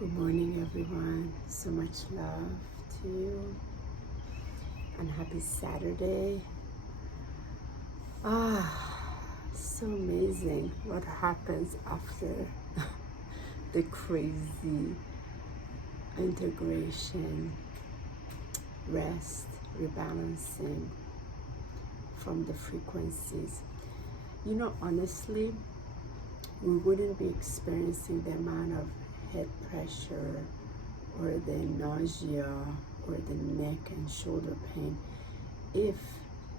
Good morning, everyone. So much love to you, and happy Saturday. So amazing what happens after the crazy integration, rest, rebalancing from the frequencies. You know, honestly, we wouldn't be experiencing the amount of head pressure or the nausea or the neck and shoulder pain if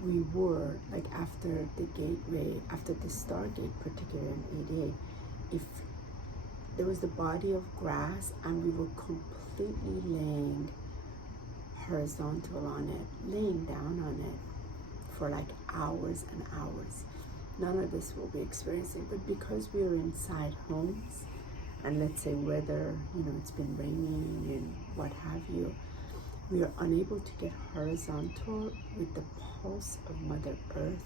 we were like after the gateway, after the StarGate, particularly in 88, if there was the body of grass and we were completely laying horizontal on it, laying down on it for like hours and hours. None of this will be experiencing, but because we are inside homes, and let's say whether, it's been raining and what have you, we are unable to get horizontal with the pulse of Mother Earth.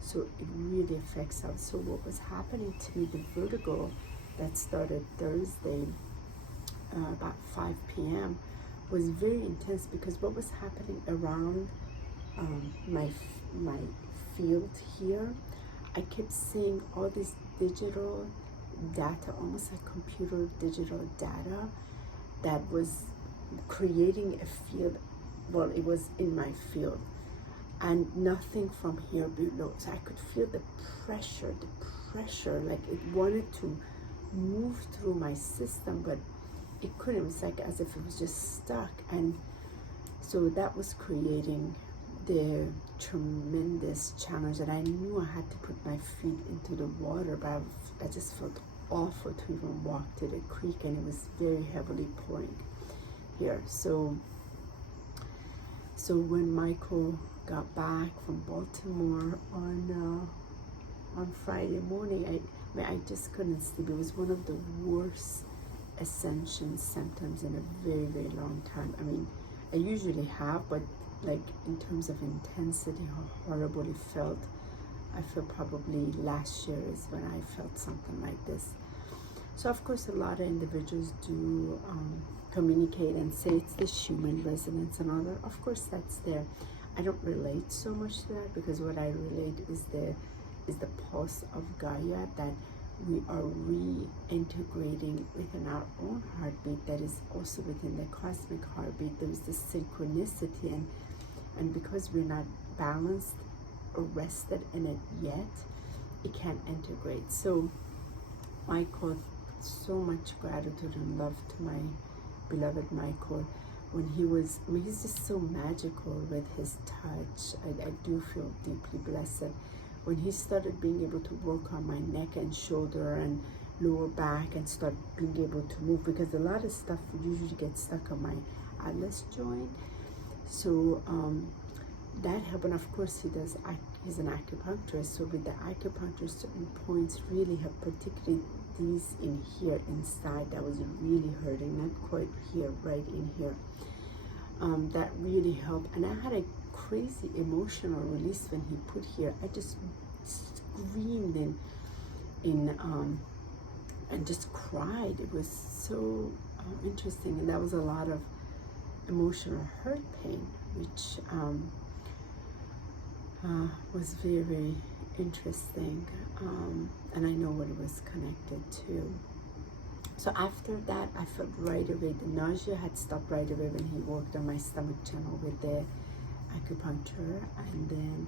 So it really affects us. So what was happening to me, the vertigo that started Thursday about 5 p.m. was very intense because what was happening around my field here, I kept seeing all this digital data, almost like computer digital data that was creating a field. Well, it was in my field and nothing from here below. So I could feel the pressure, like it wanted to move through my system, but it couldn't. It was like as if it was just stuck. And so that was creating the tremendous challenge that I knew I had to put my feet into the water, but I just felt awful to even walk to the creek, and it was very heavily pouring here. So when Michael got back from Baltimore on Friday morning, I just couldn't sleep. It was one of the worst ascension symptoms in a very, very long time. I mean, I usually have, but like in terms of intensity, how horrible it felt, I feel probably last year is when I felt something like this. So of course a lot of individuals do communicate and say it's the Schumann resonance and all that. Of course that's there. I don't relate so much to that because what I relate is the pulse of Gaia, that we are reintegrating within our own heartbeat that is also within the cosmic heartbeat. There's this synchronicity, and because we're not balanced or rested in it yet, it can't integrate. So Michael, so much gratitude and love to my beloved Michael. When he's just so magical with his touch. I do feel deeply blessed. When he started being able to work on my neck and shoulder and lower back and start being able to move, because a lot of stuff usually gets stuck on my atlas joint. So that helped. And of course he's an acupuncturist, so with the acupuncture certain points really help, particularly these in here inside that was really hurting, not quite here, right in here. That really helped. And I had a crazy emotional release when he put here. I just screamed and just cried. It was so interesting, and that was a lot of emotional hurt pain, which was very, very interesting, and I know what it was connected to. So after that, I felt right away, the nausea had stopped right away when he worked on my stomach channel with the acupuncture, and then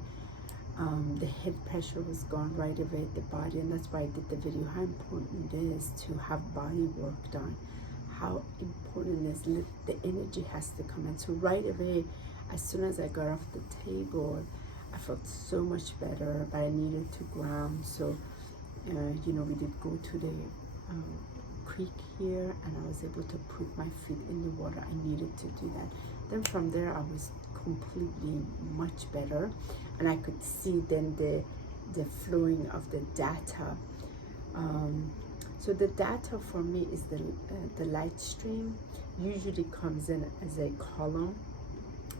the head pressure was gone right away at the body, and that's why I did the video, how important it is to have body work done, how important it is, the energy has to come in. So right away, as soon as I got off the table, I felt so much better, but I needed to ground. So we did go to the creek here, and I was able to put my feet in the water. I needed to do that. Then from there I was completely much better, and I could see then the flowing of the data. So the data for me is the light stream usually comes in as a column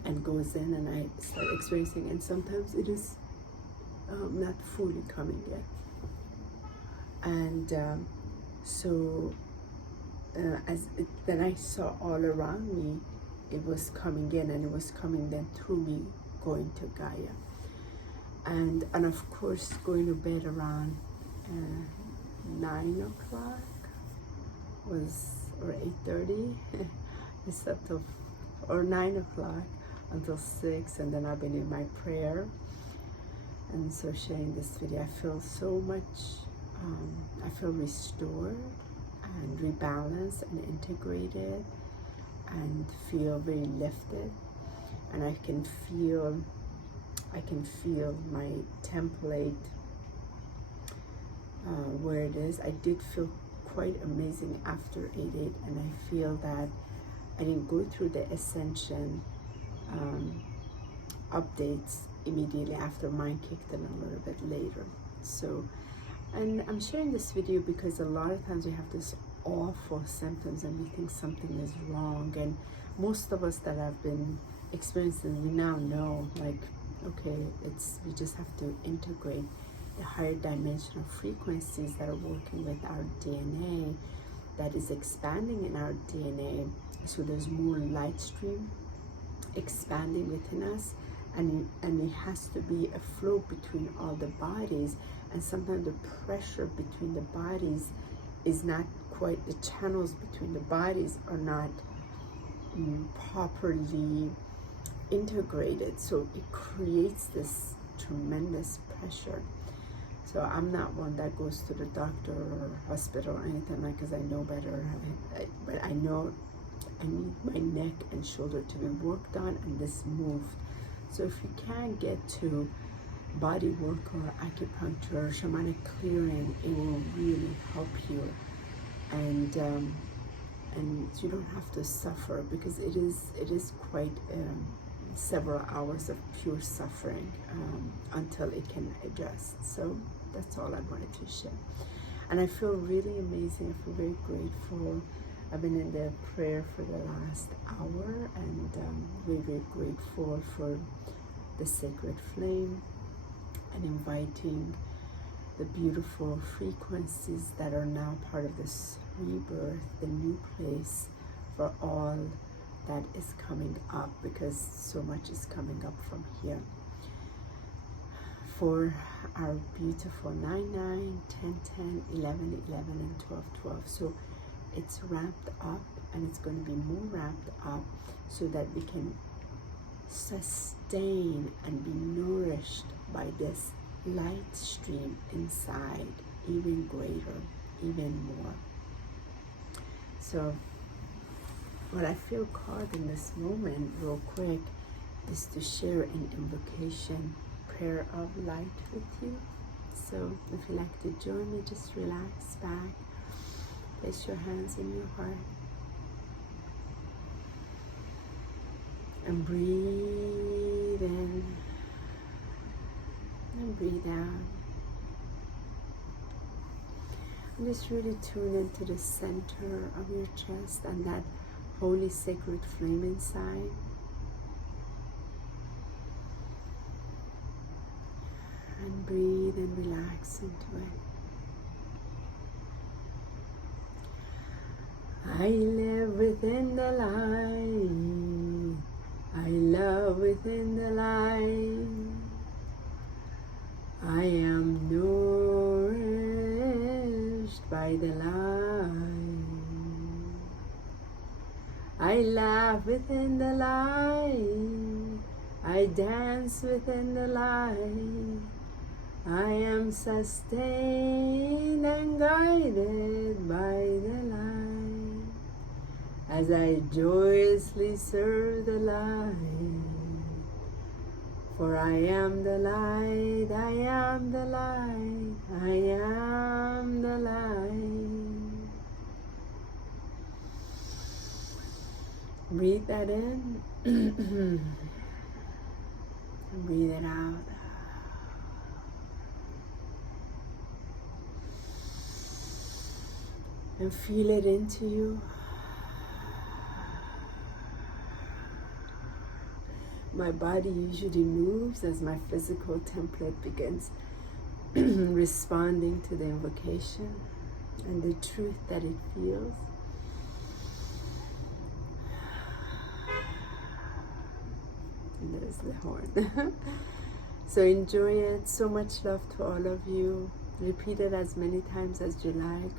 and goes in, and I start experiencing, and sometimes it is not fully coming yet. And so then I saw all around me, it was coming in, and it was coming then through me, going to Gaia. And of course, going to bed around 9 o'clock or 8:30. I slept till, or 9 o'clock until 6, and then I've been in my prayer. And so sharing this video, I feel so much, I feel restored and rebalanced and integrated, and feel very lifted. And I can feel my template where it is. I did feel quite amazing after 8/8, and I feel that I didn't go through the Ascension updates immediately after. Mine kicked in a little bit later. So, and I'm sharing this video because a lot of times we have this awful symptoms and we think something is wrong, and most of us that have been experiencing, we now know, like, okay, we just have to integrate the higher dimensional frequencies that are working with our DNA, that is expanding in our DNA. So there's more light stream expanding within us, and it has to be a flow between all the bodies. And sometimes the pressure between the bodies is not quite, the channels between the bodies are not properly integrated, so it creates this tremendous pressure. So I'm not one that goes to the doctor or hospital or anything like, because I know better, but I know I need my neck and shoulder to be worked on and this moved. So if you can't get to body work or acupuncture, shamanic clearing, it will really help you, and you don't have to suffer, because it is quite several hours of pure suffering until it can adjust. So that's all I wanted to share. And I feel really amazing. I feel very grateful. I've been in the prayer for the last hour, and very, very grateful for the sacred flame, and inviting the beautiful frequencies that are now part of this rebirth, the new place for all that is coming up, because so much is coming up from here. For our beautiful 9/9, 10/10, 11/11, and 12/12. So it's wrapped up, and it's going to be more wrapped up, so that we can sustain and be nourished by this light stream inside, even greater, even more. So what I feel called in this moment, real quick, is to share an invocation prayer of light with you. So if you'd like to join me, just relax back, place your hands in your heart, and breathe in and breathe out. And just really tune into the center of your chest and that holy sacred flame inside. And breathe and relax into it. I live within the light. I love within the light. I am nourished by the light. I laugh within the light. I dance within the light. I am sustained and guided by the light, as I joyously serve the light. For I am the light, I am the light, I am the light. Breathe that in and breathe it out. And feel it into you. My body usually moves as my physical template begins responding to the invocation and the truth that it feels. and there's the horn. So enjoy it. So much love to all of you. Repeat it as many times as you like.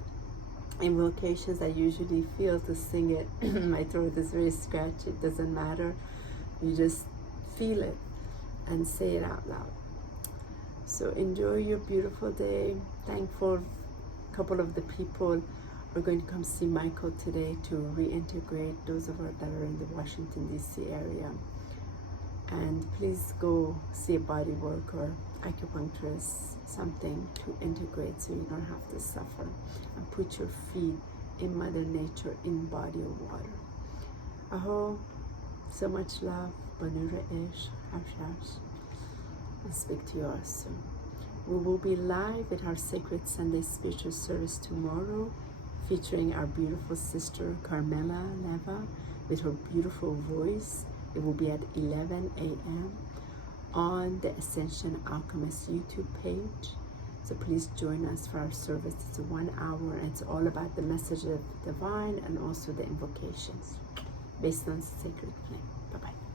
Invocations, I usually feel to sing it. My throat is very scratchy. It doesn't matter. You just feel it and say it out loud. So enjoy your beautiful day. Thankful a couple of the people are going to come see Michael today to reintegrate those of us that are in the Washington DC area. And please go see a body worker, acupuncturist, something to integrate so you don't have to suffer. And put your feet in Mother Nature, in body of water. Aho, so much love. Banura ish, hashash. I'll speak to you all soon. We will be live at our Sacred Sunday Spiritual Service tomorrow, featuring our beautiful sister Carmela Leva with her beautiful voice. It will be at 11 a.m. on the Ascension Alchemist YouTube page. So please join us for our service. It's 1 hour and it's all about the message of the divine and also the invocations based on Sacred Flame. Bye-bye.